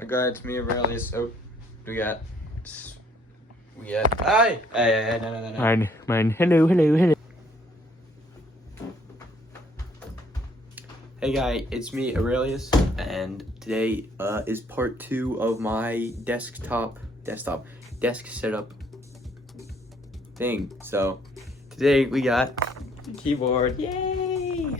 Hi guys, it's me, Aurelius. Oh, we got. Hi! Hey, no. Mine. Hello. Hey guy, it's me, Aurelius, and today is part 2 of my desk setup thing. So, today we got the keyboard. Yay!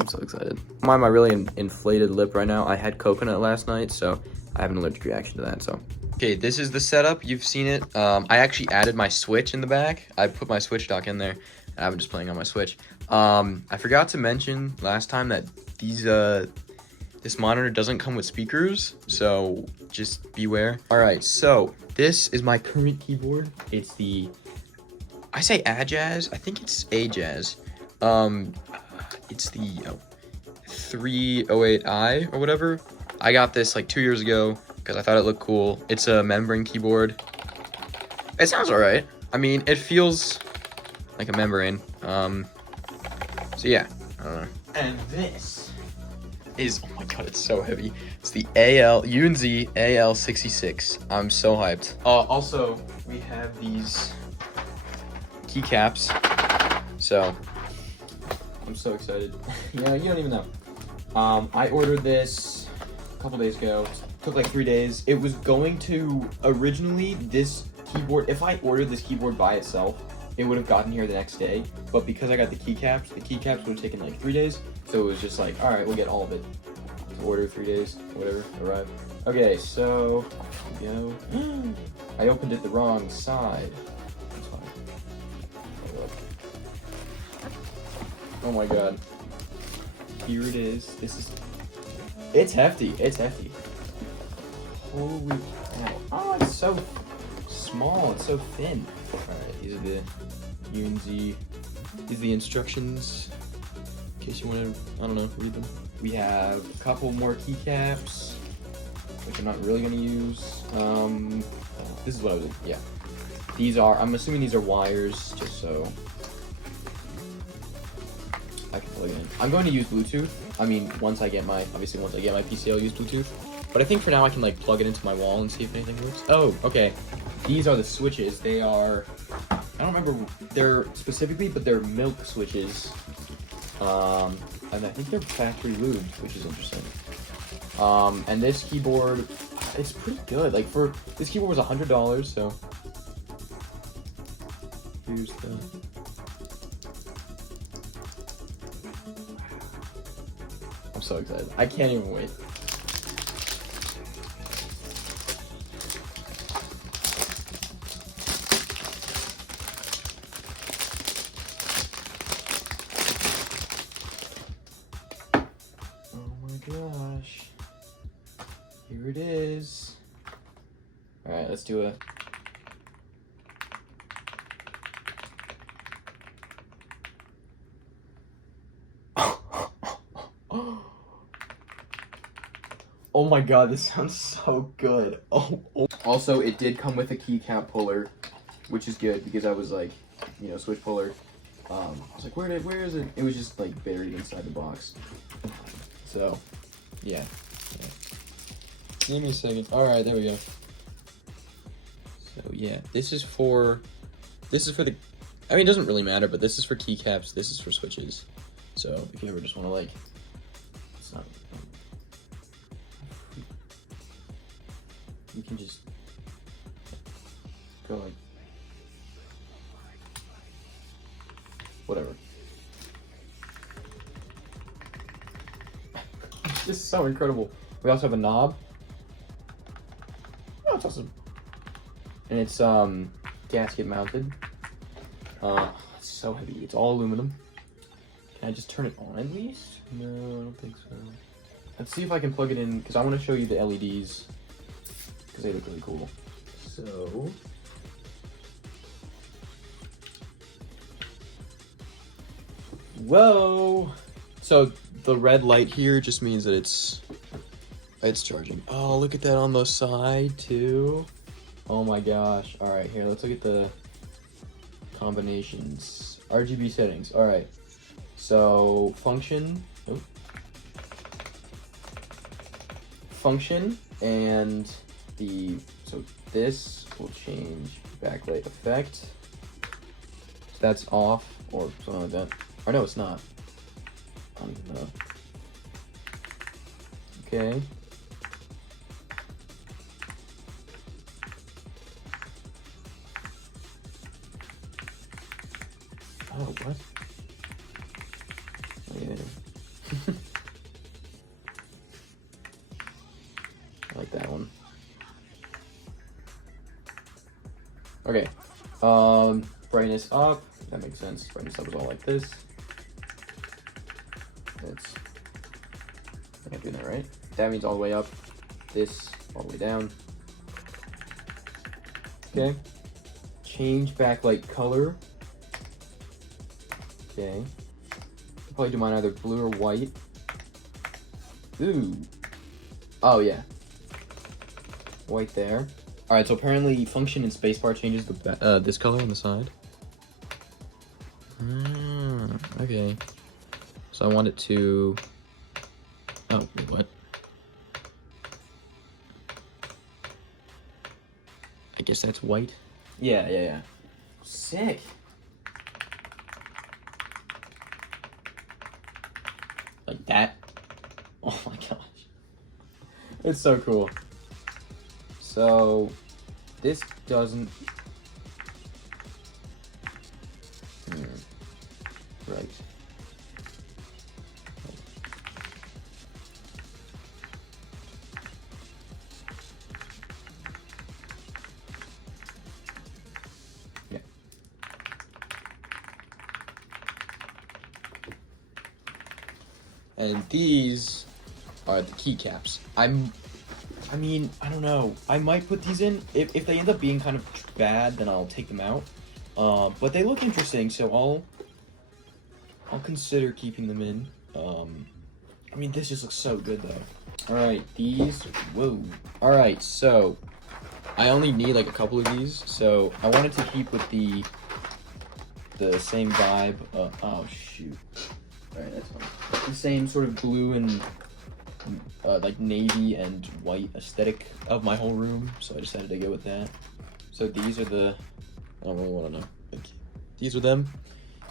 I'm so excited. Why am I really inflated lip right now? I had coconut last night, so I have an allergic reaction to that, so. Okay, this is the setup. You've seen it. I actually added my Switch in the back. I put my Switch dock in there, and I've been just playing on my Switch. I forgot to mention last time that this monitor doesn't come with speakers, so just beware. All right, so this is my current keyboard. It's the, I say Ajaz, I think it's Ajaz. It's the 308i or whatever. I got this like 2 years ago because I thought it looked cool. It's a membrane keyboard. It sounds all right. I mean, it feels like a membrane. So yeah, I don't know. And this is, oh my god, it's so heavy. It's the UNZ AL66. I'm so hyped. Also, we have these keycaps. So, I'm so excited. Yeah, you don't even know. I ordered this a couple days ago. It took like 3 days. It was going to, originally, this keyboard, if I ordered this keyboard by itself, it would have gotten here the next day. But because I got the keycaps would have taken like 3 days. So it was just like, all right, we'll get all of it. Order 3 days, whatever, arrive. Okay, so, here we go. I opened it the wrong side. That's fine. Oh my god. Here it is. It's hefty. Holy cow. Oh, it's so small. It's so thin. Alright, these are the UNZ. These are the instructions. In case you want to, I don't know, read them. We have a couple more keycaps, which I'm not really going to use. This is what I was, yeah. These are, I'm assuming these are wires, just so I can plug it in. I'm going to use Bluetooth. I mean, once I get my PC, I'll use Bluetooth. But I think for now I can like plug it into my wall and see if anything works. Oh, okay. These are the switches. They are, I don't remember they're specifically, but they're milk switches. And I think they're factory lubed, which is interesting. And this keyboard, it's pretty good. Like this keyboard was $100, so here's the. I'm so excited. I can't even wait. Gosh, here it is. All right, let's do it. Oh my god, this sounds so good. Oh. Also, it did come with a keycap puller, which is good because I was like, you know, switch puller. I was like, where is it? It was just like buried inside the box. So, yeah. Give me a second. All right, there we go. So yeah, this is for the. I mean, it doesn't really matter, but this is for keycaps. This is for switches. So if you ever just want to like, it's not. You can just go like, whatever. This is so incredible. We also have a knob. Oh, it's awesome. And it's gasket mounted. It's so heavy. It's all aluminum. Can I just turn it on at least? No, I don't think so. Let's see if I can plug it in because I want to show you the LEDs because they look really cool. So. Whoa! So the red light here just means that it's charging. Oh, look at that on the side too. Oh my gosh. All right, here, let's look at the combinations. RGB settings. All right. So function. Oh. Function And so this will change backlight effect. So that's off or something like that. Or no, it's not. I don't even know. Okay. Oh, what? Oh, yeah. I like that one. Okay. Brightness up. That makes sense. Brightness up is all like this. That's. I can't do that, right? That means all the way up. This all the way down. Okay. Change backlight color. Okay. I'll probably do mine either blue or white. Ooh. Oh yeah. White there. All right. So apparently, function and spacebar changes the this color on the side. Okay. So I want it to. Oh, wait, what? I guess that's white. Yeah. Sick. Like that. Oh my gosh. It's so cool. So this doesn't. Right. Yeah. And these are the keycaps. I mean, I don't know. I might put these in. If they end up being kind of bad, then I'll take them out. But they look interesting, so I'll consider keeping them in. I mean, this just looks so good, though. All right, these. Whoa. All right, so I only need like a couple of these, so I wanted to keep with the same vibe. Oh shoot. All right, that's fine. The same sort of blue and like navy and white aesthetic of my whole room, so I decided to go with that. So these are the. I don't really want to know. Like, these are them.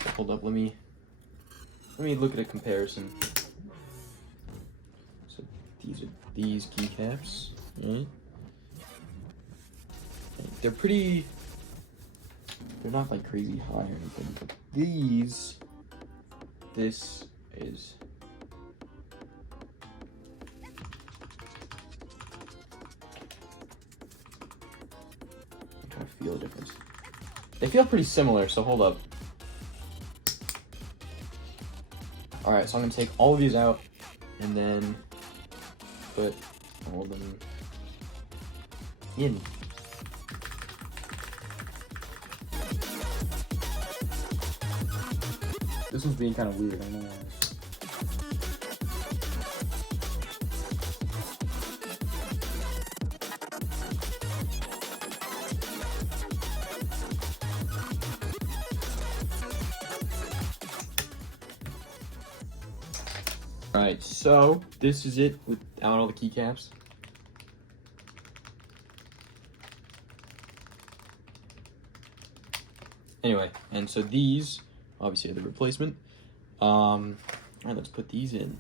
So hold up. Let me look at a comparison. So these are these keycaps, right? They're pretty. They're not like crazy high or anything, but this is. I'm trying to feel the difference. They feel pretty similar, so hold up. Alright, so I'm gonna take all of these out and then put all of them in. This one's being kind of weird, I know. Alright, so this is it without all the keycaps. Anyway, and so these obviously are the replacement. Alright, let's put these in.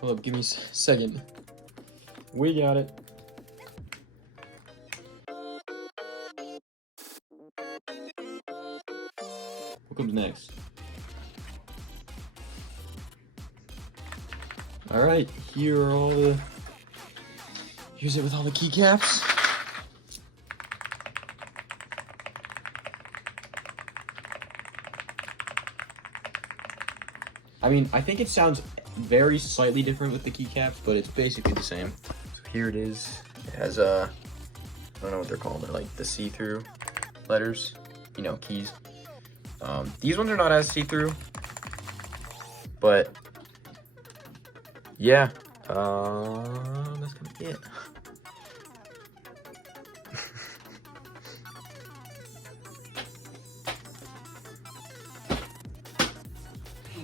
Hold up, give me a second. We got it. What comes next? Alright, here's it with all the keycaps. I mean, I think it sounds very slightly different with the keycaps, but it's basically the same. So here it is. It has I don't know what they're called. They're like the see-through letters, you know, keys. These ones are not as see-through, but yeah, that's gonna be it.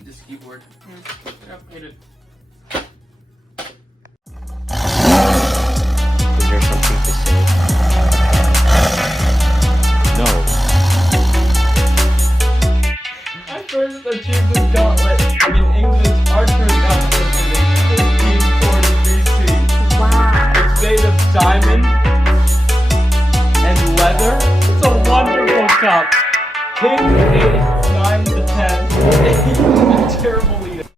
This keyboard. Yeah, hate it. King 8, 9 to 10. A terrible